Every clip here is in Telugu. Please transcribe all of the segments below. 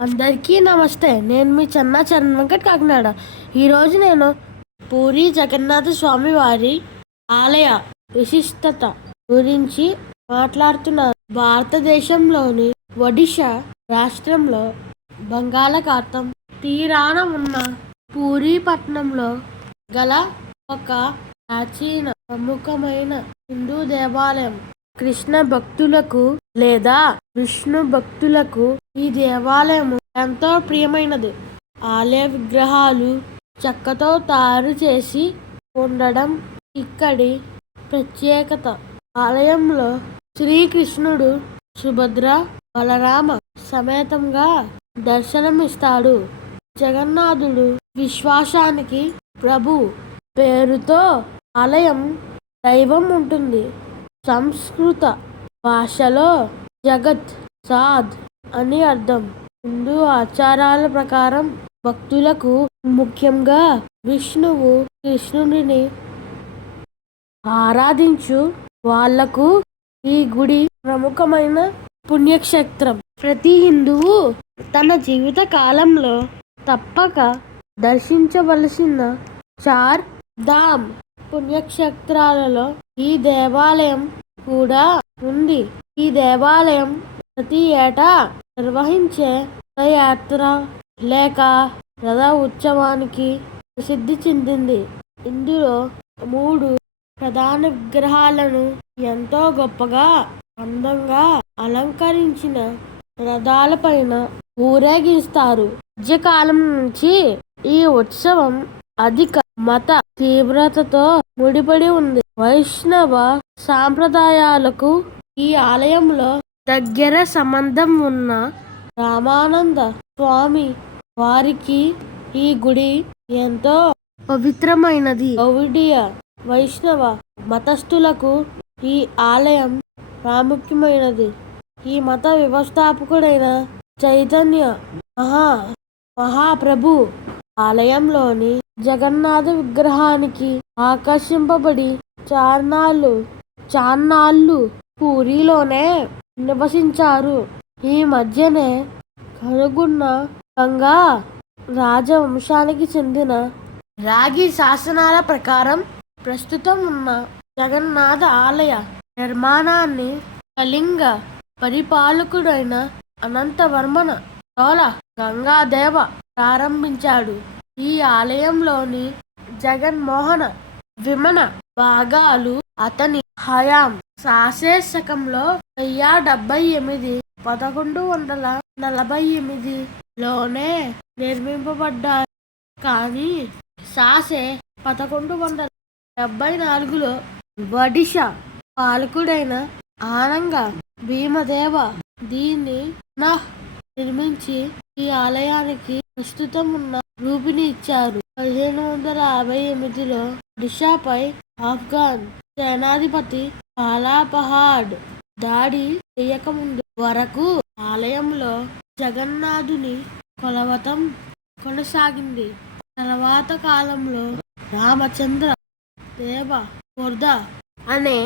అందరికీ నమస్తే. నేను మీ చెన్నా చరణ్ వెంకట్ కాకినాడ. ఈరోజు నేను పూరి జగన్నాథ స్వామి వారి ఆలయ విశిష్టత గురించి మాట్లాడుతున్నాను. భారతదేశంలోని ఒడిషా రాష్ట్రంలో బంగాళాఖాతం తీరాన ఉన్న పూరి పట్టణంలో గల ఒక ప్రాచీన ప్రముఖమైన హిందూ దేవాలయం. కృష్ణ భక్తులకు లేదా విష్ణు భక్తులకు ఈ దేవాలయం ఎంతో ప్రియమైనది. ఆలయ విగ్రహాలు చెక్కతో తయారు చేసి ఉండడం ఇక్కడి ప్రత్యేకత. ఆలయంలో శ్రీకృష్ణుడు సుభద్ర బలరామ సమేతంగా దర్శనమిస్తాడు. జగన్నాథుడు విశ్వాసానికి ప్రభు పేరుతో ఆలయం దైవం ఉంటుంది. సంస్కృత భాషలో జగత్ సాద్ అని అర్థం. హిందూ ఆచారాల ప్రకారం భక్తులకు ముఖ్యంగా విష్ణువు కృష్ణుడిని ఆరాధించు వాళ్ళకు ఈ గుడి ప్రముఖమైన పుణ్యక్షేత్రం. ప్రతి హిందువు తన జీవిత కాలంలో తప్పక దర్శించవలసిన చార్ ధామ్ పుణ్యక్షేత్రాలలో ఈ దేవాలయం కూడా ఉంది. ఈ దేవాలయం ప్రతి ఏటా నిర్వహించే రథయాత్ర లేక రథ ఉత్సవానికి ప్రసిద్ధి చెందింది. ఇందులో మూడు ప్రధాన విగ్రహాలను ఎంతో గొప్పగా అందంగా అలంకరించిన రథాల పైన ఊరేగిస్తారు. మధ్యకాలం నుంచి ఈ ఉత్సవం అధిక మత తీవ్రతతో ముడిపడి ఉంది. వైష్ణవ సాంప్రదాయాలకు ఈ ఆలయంలో దగ్గర సంబంధం ఉన్న రామానంద స్వామి వారికి ఈ గుడి ఎంతో పవిత్రమైనది. గౌడీయ వైష్ణవ మతస్థులకు ఈ ఆలయం ప్రాముఖ్యమైనది. ఈ మత వ్యవస్థాపకుడైన చైతన్య మహా మహాప్రభు ఆలయంలోని జగన్నాథ విగ్రహానికి ఆకర్షింపబడి చార్నాళ్ళు చార్నాళ్ళు పూరిలోనే నివసించారు. ఈ మధ్యనే కనుగొన్న గంగా రాజవంశానికి చెందిన రాగి శాసనాల ప్రకారం ప్రస్తుతం ఉన్న జగన్నాథ ఆలయ నిర్మాణాన్ని కళింగ పరిపాలకుడైన అనంతవర్మన చోళ గంగాదేవ ప్రారంభించాడు. ఈ ఆలయంలోని జగన్మోహన విమన భాగాలు అతని హయాం శాసే శకంలో వెయ్యి డెబ్బై ఎనిమిది పదకొండు వందల నలభై ఎనిమిదిలోనే నిర్మింపబడ్డాయి. కానీ సాసే పదకొండు వందల డెబ్బై నాలుగులో ఒడిషా పాలకుడైన ఆనంగ భీమదేవ దీన్ని నహ్ నిర్మించి ఈ ఆలయానికి ప్రస్తుతం ఉన్న రూపిని ఇచ్చారు. పదిహేను వందల యాభై ఎనిమిదిలో ఒడిషాపై ఆఫ్ఘాన్ సేనాధిపతి కాలాపహాడ్ దాడి చేయకముందు వరకు ఆలయంలో జగన్నాథుని కొలవతం కొనసాగింది. తర్వాత కాలంలో రామచంద్ర దేవ వర్ధ అనే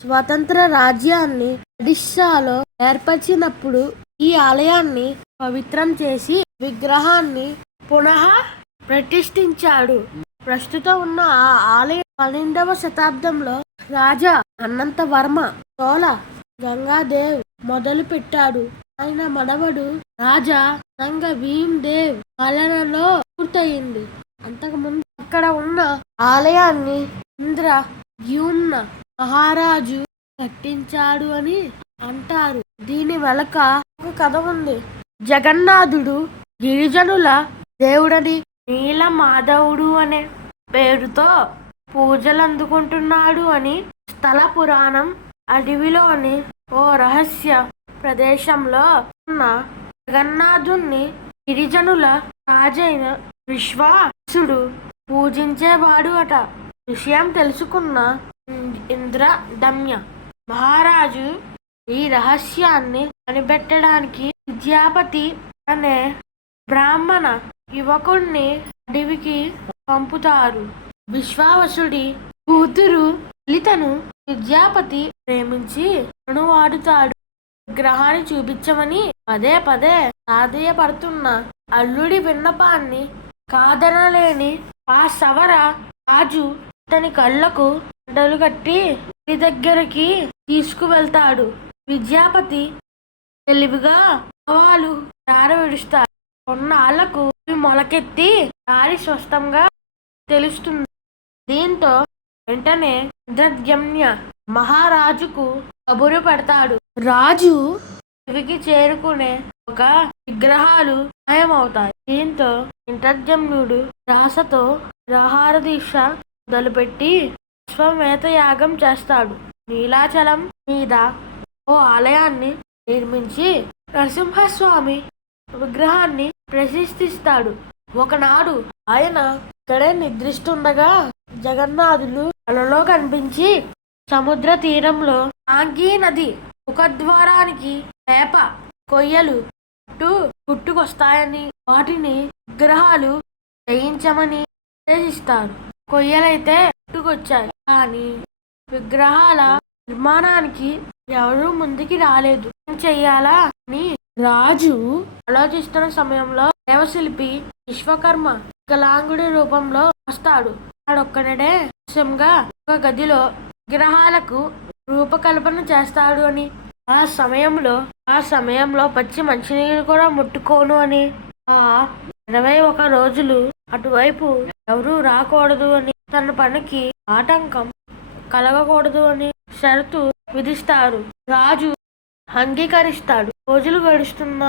స్వతంత్ర రాజ్యాన్ని ఒడిస్సాలో ఏర్పరిచినప్పుడు ఈ ఆలయాన్ని పవిత్రం చేసి విగ్రహాన్ని పునః ప్రతిష్ఠించాడు. ప్రస్తుతం ఉన్న ఆ ఆలయం పన్నెండవ శతాబ్దంలో రాజా అనంతవర్మ చోళ గంగాదేవ్ మొదలు పెట్టాడు ఆయన మనవడు రాజా రంగ భీమ్ దేవ్ పాలనలో పూర్తయింది. అంతకుముందు అక్కడ ఉన్న ఆలయాన్ని ఇంద్ర ద్యుమ్న మహారాజు కట్టించాడు అని అంటారు. దీని వెనక ఒక కథ ఉంది. జగన్నాథుడు గిరిజనుల దేవుడని నీల మాధవుడు అనే పేరుతో పూజలు అందుకుంటున్నాడు అని స్థల పురాణం అడవిలోని ఓ రహస్య ప్రదేశంలో ఉన్న జగన్నాథుణ్ణి గిరిజనుల రాజైన విశ్వాసుడు పూజించేవాడు అట. విషయం తెలుసుకున్న ఇంద్రదమ్య మహారాజు ఈ రహస్యాన్ని కనిపెట్టడానికి విద్యాపతి అనే బ్రాహ్మణ యువకుణ్ణి అడవికి పంపుతారు. విశ్వావసుడి కూతురు లలితను విద్యాపతి ప్రేమించి అనువాడుతాడు విగ్రహాన్ని చూపించమని పదే పదే ప్రాధేయపడుతున్న అల్లుడి విన్నపాన్ని కాదనలేని ఆ సవర రాజు అతని కళ్ళకు గడ్డలు కట్టి ఇంటి దగ్గరికి తీసుకువెళ్తాడు. విద్యాపతి తెలివిగా వాళ్ళు దారి విడుస్తాడు. కొన్నాళ్ళకు మొలకెత్తి దారి స్పష్టంగా తెలుస్తుంది. దీంతో వెంటనే ఇంద్రజమ్య మహారాజుకు కబురు పెడతాడు. రాజు ఇవికి చేరుకునే ఒక విగ్రహాలు మాయమవుతాయి. దీంతో ఇంద్రజమ్యుడు రాసతో ఆహార దీక్ష మొదలుపెట్టి విశ్వమేత యాగం చేస్తాడు. నీలాచలం మీద ఓ ఆలయాన్ని నిర్మించి నరసింహస్వామి విగ్రహాన్ని ప్రతిష్ఠిస్తాడు ఒకనాడు ఆయన ఇక్కడే నిద్రిస్తుండగా జగన్నాథులు అలలో కనిపించి సముద్ర తీరంలో ఆంగీ నది ముఖద్వారానికి వేప కొయ్యలు చుట్టూ పుట్టుకొస్తాయని వాటిని విగ్రహాలు జయించమని ఆదేశిస్తారు. కొయ్యలైతే పుట్టుకొచ్చాయి కానీ విగ్రహాల నిర్మాణానికి ఎవరూ ముందుకి రాలేదు. ఏం చెయ్యాలా అని రాజు ఆలోచిస్తున్న సమయంలో దేవశిల్పి విశ్వకర్మ వికలాంగుడి రూపంలో వస్తాడు. వాడొక్కడే నిజంగా ఒక గదిలో విగ్రహాలకు రూపకల్పన చేస్తాడు అని. ఆ సమయంలో ఆ సమయంలో పచ్చి మంచినీళ్ళు కూడా ముట్టుకోను అని. ఆ ఇరవై ఒక రోజులు అటువైపు ఎవరూ రాకూడదు అని. తన పనికి ఆటంకం కలగకూడదు అని షరతు విధిస్తారు రాజు అంగీకరిస్తాడు. రోజులు గడుస్తున్న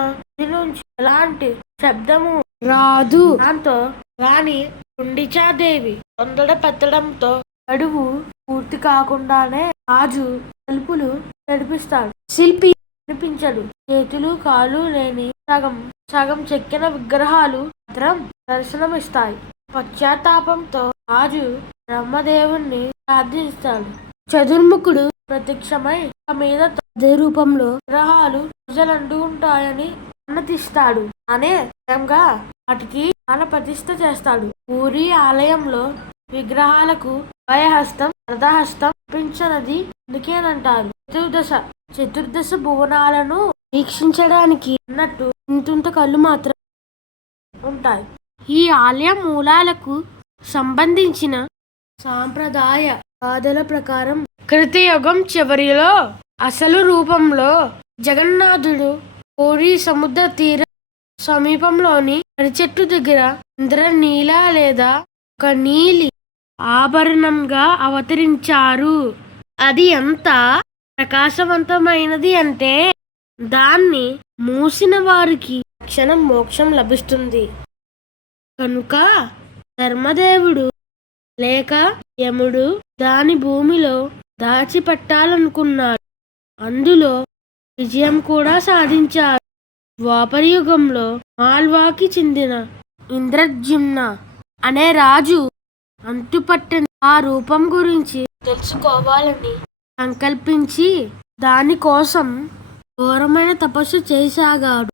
నుంచి ఎలాంటి శబ్దము రాదు. దాంతో రాణి గుండిచాదేవి తొందర పెట్టడంతో గడువు పూర్తి కాకుండానే రాజు తలుపులు నడిపిస్తాడు శిల్పి కనిపించడు చేతులు కాళ్ళు లేని సగం సగం చెక్కిన విగ్రహాలు మాత్రం దర్శనమిస్తాయి. పశ్చాత్తాపంతో రాజు బ్రహ్మదేవుణ్ణి ప్రార్థిస్తాడు. చతుర్ముఖుడు ప్రత్యక్షమై మీద అదే రూపంలో విగ్రహాలు పూజలంటూ ఉంటాయని అన్నతిస్తాడు అనే విధంగా వాటికి ఆయన ప్రతిష్ఠ చేస్తాడు. పూరి ఆలయంలో విగ్రహాలకు భయహస్తం రథహస్తం పింఛనది అందుకేనంటారు చతుర్దశ చతుర్దశ భువనాలను వీక్షించడానికి అన్నట్టు ఇంతుంత కళ్ళు మాత్రం ఉంటాయి. ఈ ఆలయ మూలాలకు సంబంధించిన సాంప్రదాయ గాథల ప్రకారం కృతయుగం చివరిలో అసలు రూపంలో జగన్నాథుడు పూరి సముద్ర తీర సమీపంలోని అరిచెట్టు దగ్గర ఇంద్రనీల లేదా ఒక నీలి ఆభరణంగా అవతరించారు. అది ఎంత ప్రకాశవంతమైనది అంటే దాన్ని మూసిన వారికి క్షణం మోక్షం లభిస్తుంది. కనుక ధర్మదేవుడు లేక యముడు దాని భూమిలో దాచిపెట్టాలనుకున్నాడు అందులో విజయం కూడా సాధించారు. ద్వాపరయుగంలో మాల్వాకి చెందిన ఇంద్రజ్యుమ్న అనే రాజు అంతుపట్టిన ఆ రూపం గురించి తెలుసుకోవాలని సంకల్పించి దానికోసం ఘోరమైన తపస్సు చేసాగాడు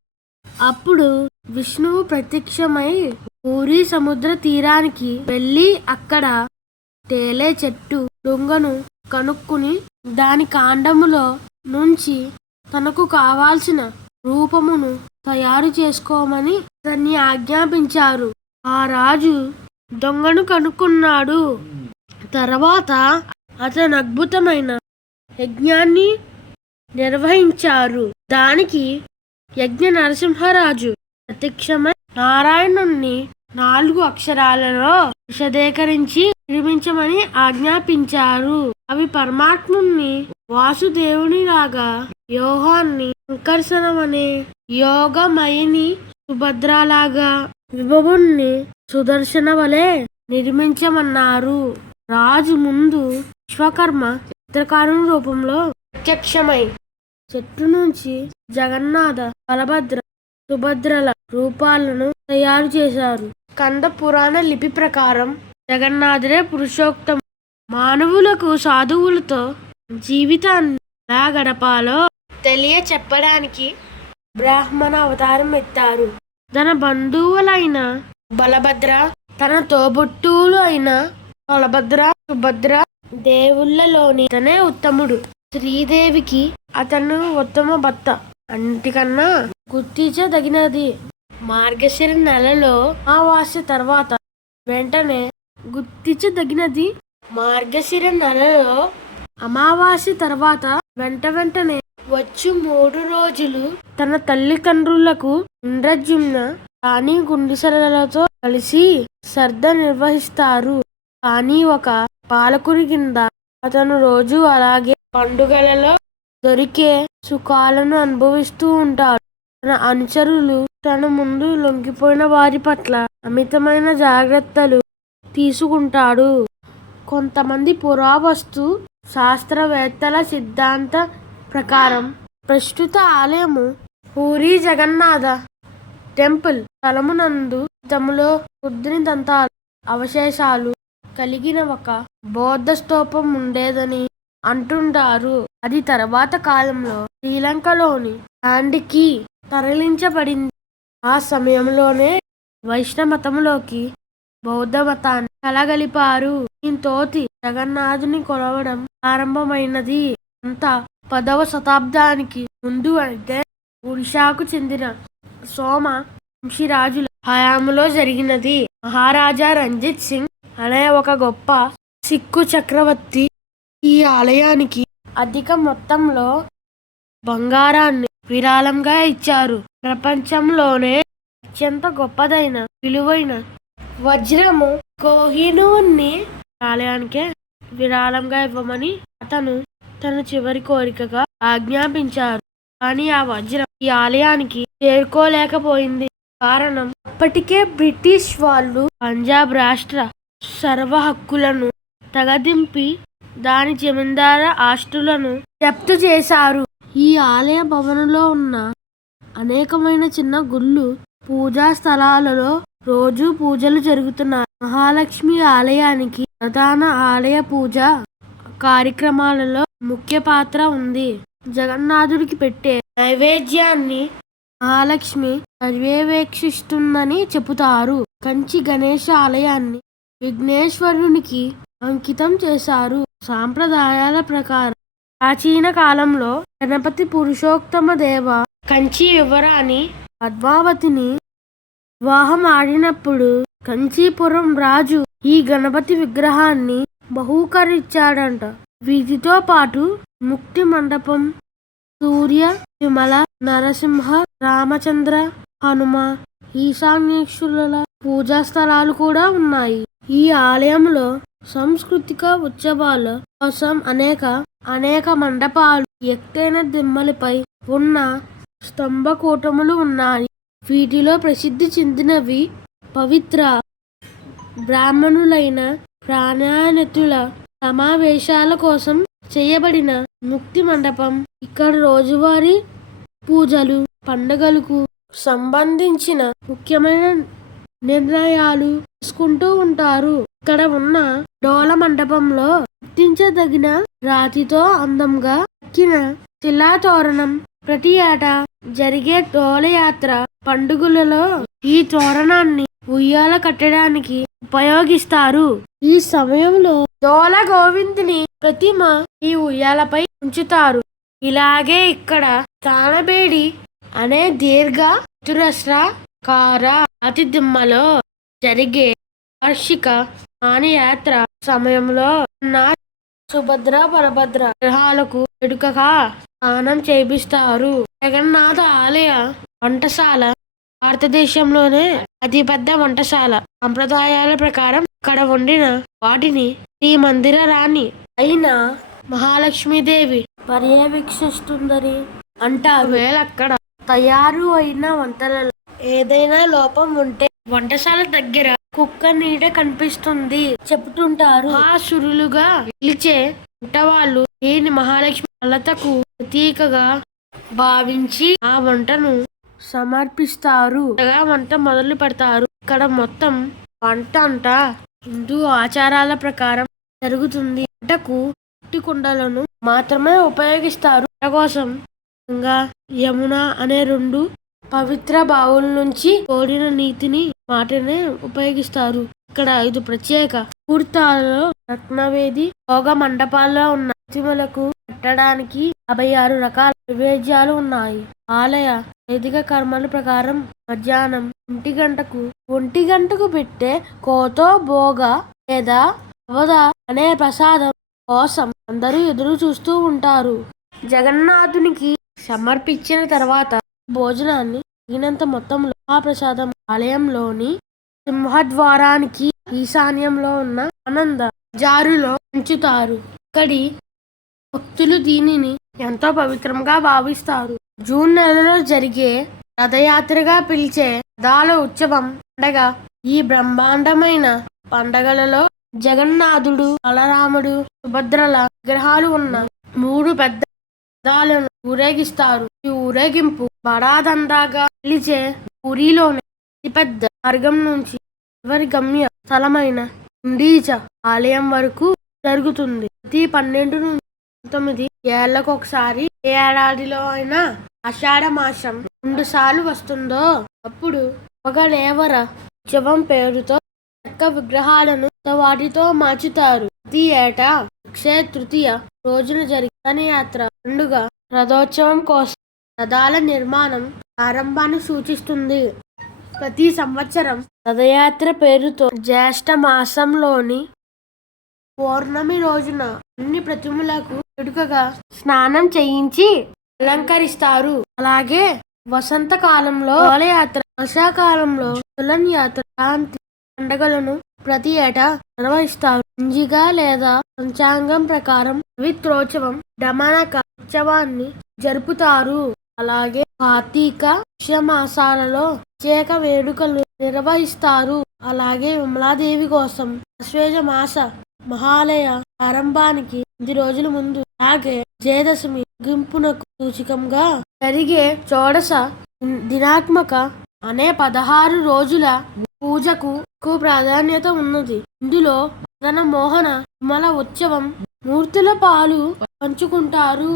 అప్పుడు విష్ణువు ప్రత్యక్షమై పూరి సముద్ర తీరానికి వెళ్ళి అక్కడ తేలే చెట్టు దొంగను కనుక్కుని దాని కాండములో నుంచి తనకు కావాల్సిన రూపమును తయారు చేసుకోమని అతన్ని ఆజ్ఞాపించారు. ఆ రాజు దొంగను కనుక్కున్నాడు. తర్వాత అతను అద్భుతమైన యజ్ఞాన్ని నిర్వహించారు. దానికి యజ్ఞ నరసింహరాజు ప్రత్యక్షమై నారాయణుణ్ణి నాలుగు అక్షరాలలో విశదీకరించి నిర్మించమని ఆజ్ఞాపించారు. అవి పరమాత్ముని వాసుదేవుని లాగా యోహాన్ని సంకర్షణమనే యోగమయని సుభద్రలాగా విభవుణ్ణి సుదర్శన వలె నిర్మించమన్నారు. రాజు ముందు విశ్వకర్మ చిత్రకారుని రూపంలో ప్రత్యక్షమై చెట్టు నుంచి జగన్నాథ బలభద్ర సుభద్రల రూపాలను తయారు చేశారు. కంద పురాణ లిపి ప్రకారం జగన్నాథుడే పురుషోక్తం మానవులకు సాధువులతో జీవితాన్ని ఎలా గడపాలో తెలియ చెప్పడానికి బ్రాహ్మణ అవతారం ఎత్తారు. తన బంధువులైన బలభద్ర తన తోబుట్టువులు అయిన బలభద్ర సుభద్ర దేవుళ్ళలోని తనే ఉత్తముడు. శ్రీదేవికి అతను ఉత్తమ భర్త. అన్నిటికన్నా గుర్తించదగినది. మార్గశిర నెలలో అమావాస్య తర్వాత వెంటనే గుర్తించదగినది. మార్గశిర నెలలో అమావాస్య తర్వాత వెంట వెంటనే వచ్చు మూడు రోజులు తన తల్లిదండ్రులకు ఇంద్రజుమ్న రాణి గుండిసలతో కలిసి శ్రద్ధ నిర్వహిస్తారు. కానీ ఒక పాలకుడి కింద అతను రోజు అలాగే పండుగలలో దొరికే సుఖాలను అనుభవిస్తూ ఉంటాడు. తన అనుచరులు తన ముందు లొంగిపోయిన వారి పట్ల అమితమైన జాగ్రత్తలు తీసుకుంటాడు. కొంతమంది పురావస్తు శాస్త్రవేత్తల సిద్ధాంత ప్రకారం ప్రస్తుత ఆలయము పూరి జగన్నాథ టెంపుల్ స్థలమునందు తమలో బుద్ధుని దంతాలు అవశేషాలు కలిగిన ఒక బౌద్ధ స్తూపం ఉండేదని అంటుంటారు. అది తర్వాత కాలంలో శ్రీలంకలోని ఆండికి తరలించబడింది. ఆ సమయంలోనే వైష్ణవ మతంలోకి బౌద్ధ మతాన్ని కలగలిపారు. దీంతోటి జగన్నాథుని కొలవడం ప్రారంభమైనది. అంతా పదవ శతాబ్దానికి ముందు అయితే ఒడిశాకు చెందిన సోమ వంశీరాజుల హయాంలో జరిగినది. మహారాజా రంజిత్ సింగ్ అనే ఒక గొప్ప సిక్కు చక్రవర్తి ఈ ఆలయానికి అధిక మొత్తంలో బంగారాన్ని విరాళంగా ఇచ్చారు. ప్రపంచంలోనే అత్యంత గొప్పదైన విలువైన వజ్రము కోహినూర్ని ఆలయానికే విరాళంగా ఇవ్వమని అతను తన చివరి కోరికగా ఆజ్ఞాపించారు. కానీ ఆ వజ్రం ఈ ఆలయానికి చేరుకోలేకపోయింది. కారణం అప్పటికే బ్రిటిష్ వాళ్ళు పంజాబ్ రాష్ట్ర సర్వ హక్కులను తగదింపి దాని జమీందార ఆస్తులను జప్తు చేశారు. ఈ ఆలయ భవనంలో ఉన్న అనేకమైన చిన్న గుళ్ళు పూజా స్థలాలలో రోజు పూజలు జరుగుతున్నాయి. మహాలక్ష్మి ఆలయానికి ప్రధాన ఆలయ పూజ కార్యక్రమాలలో ముఖ్య పాత్ర ఉంది. జగన్నాథుడికి పెట్టే నైవేద్యాన్ని మహాలక్ష్మి పర్యవేక్షిస్తుందని చెబుతారు. కంచి గణేష ఆలయాన్ని విఘ్నేశ్వరునికి అంకితం చేశారు. సాంప్రదాయాల ప్రకారం ప్రాచీన కాలంలో గణపతి పురుషోత్తమ దేవ కంచి యువరాణి పద్మావతిని వివాహం ఆడినప్పుడు కంచీపురం రాజు ఈ గణపతి విగ్రహాన్ని బహూకరించాడంట. వీటితో పాటు ముక్తి మండపం సూర్య విమల నరసింహ రామచంద్ర హనుమ ఈశాన్యేశ్వరుల పూజా స్థలాలు కూడా ఉన్నాయి. ఈ ఆలయంలో సాంస్కృతిక ఉత్సవాల కోసం అనేక అనేక మండపాలు ఎత్తైన దిమ్మలపై ఉన్న స్తంభకూటములు ఉన్నాయి. వీటిలో ప్రసిద్ధి చెందినవి పవిత్ర బ్రాహ్మణులైన ప్రాణానతుల సమావేశాల కోసం చేయబడిన ముక్తి మండపం. ఇక్కడ రోజువారీ పూజలు పండుగలకు సంబంధించిన ముఖ్యమైన నిర్ణయాలు తీసుకుంటూ ఉంటారు. ఇక్కడ ఉన్న డోల మండపంలో గుర్తించదగిన రాతితో అందంగా ఎక్కిన శిలా తోరణం ప్రతి ఏటా జరిగే తోలయాత్ర పండుగలలో ఈ తోరణాన్ని ఉయ్యాల కట్టడానికి ఉపయోగిస్తారు. ఈ సమయంలో డోల గోవిందుని ప్రతిమ ఈ ఉయ్యాలపై ఉంచుతారు. ఇలాగే ఇక్కడ తానబేడి అనే దీర్ఘ చతురస్రాకార అతి దిమ్మలో జరిగే వార్షిక మానయాత్ర సమయంలో ఉన్న సుభద్ర బలభద్ర గ్రహాలకు వేడుకగా స్నానం చేపిస్తారు జగన్నాథ ఆలయ వంటశాల భారతదేశంలోనే అతిపెద్ద వంటశాల. సంప్రదాయాల ప్రకారం ఇక్కడ వండిన వాటిని శ్రీ మందిర రాణి అయిన మహాలక్ష్మీదేవి పర్యవేక్షిస్తుందని అంటారు. వేళ అక్కడ తయారు అయిన వంటలలో ఏదైనా లోపం ఉంటే వంటశాల దగ్గర కుక్క నీడ కనిపిస్తుంది చెప్తుంటారు. ఆ సురులుగా పిలిచే వంటవాళ్ళు దేని మహాలక్ష్మి లతకు ప్రతీకగా భావించి ఆ వంటను సమర్పిస్తారు. వంట మొదలు పెడతారు. ఇక్కడ మొత్తం వంట అంతా హిందూ ఆచారాల ప్రకారం జరుగుతుంది. వంటకు మట్టి కుండలను మాత్రమే ఉపయోగిస్తారు. వంట కోసం యమున అనే రెండు పవిత్ర బావుల నుంచి కోడిన నీతిని మాటనే ఉపయోగిస్తారు. ఇక్కడ ఇది ప్రత్యేక ముహూర్తాలలో రత్నవేది భోగ మండపాల్లో ఉన్న ప్రతిమలకు పెట్టడానికి యాభై ఆరు రకాల నైవేద్యాలు ఉన్నాయి. ఆలయ వేదిక కర్మల ప్రకారం మధ్యాహ్నం ఒంటి గంటకు ఒంటి గంటకు పెట్టే కోతో భోగ లేదా అవద అనే ప్రసాదం కోసం అందరూ ఎదురు చూస్తూ ఉంటారు. జగన్నాథునికి సమర్పించిన తర్వాత భోజనాన్ని తగినంత మొత్తంలో ప్రసాదం ఆలయంలోని సింహద్వారానికి ఈశాన్యంలో ఉన్న ఆనంద జారులో ఉంచుతారు ఇక్కడి భక్తులు దీనిని ఎంతో పవిత్రంగా భావిస్తారు. జూన్ నెలలో జరిగే రథయాత్రగా పిలిచే రథాల ఉత్సవం పండగ. ఈ బ్రహ్మాండమైన పండగలలో జగన్నాథుడు బలరాముడు సుభద్రల విగ్రహాలు ఉన్న మూడు పెద్ద రథాలను ఊరేగిస్తారు. ఈ ఊరేగింపు బడాదండాగా పిలిచే పూరిలోని అతిపెద్ద మార్గం నుంచి చివరి గమ్య స్థలమైన ఇండీజ ఆలయం వరకు జరుగుతుంది. ప్రతి పన్నెండు నుంచి పంతొమ్మిది ఏళ్ళకు ఒకసారి ఏ ఏడాదిలో అయినా ఆషాఢ మాసం రెండు సార్లు వస్తుందో? అప్పుడు ఒకలేవర ఉత్సవం పేరుతో చెక్క విగ్రహాలను వాటితో మార్చుతారు. ప్రతి ఏటా అక్షయ తృతీయ రోజున జరిగే యాత్ర పండుగ రథోత్సవం కోసం రథాల నిర్మాణం ప్రారంభాన్ని సూచిస్తుంది. ప్రతి సంవత్సరం రథయాత్ర పేరుతో జ్యేష్ఠ మాసంలోని పౌర్ణమి రోజున అన్ని ప్రతిమలకు ఎడుకగా స్నానం చేయించి అలంకరిస్తారు. అలాగే వసంత కాలంలో యాత్ర వర్షాకాలంలో తులన్ యాత్ర శాంతి పండుగలను ప్రతి ఏటా నిర్వహిస్తారు. ఇంజిగా లేదా పంచాంగం ప్రకారం పవిత్రోత్సవం డమనక ఉత్సవాన్ని జరుపుతారు. అలాగే కార్తీక మాసాలలో ప్రత్యేక వేడుకలు నిర్వహిస్తారు. అలాగే విమలాదేవి కోసం అశ్వేజ మాస మహాలయ ప్రారంభానికి కొద్ది రోజుల ముందు అలాగే జయదశమి ముగింపునకు సూచకంగా జరిగే చోడస దినాత్మక అనే పదహారు రోజుల పూజకు ఎక్కువ ప్రాధాన్యత ఉన్నది. ఇందులో మదన మోహన విమల ఉత్సవం మూర్తుల పాలు పంచుకుంటారు.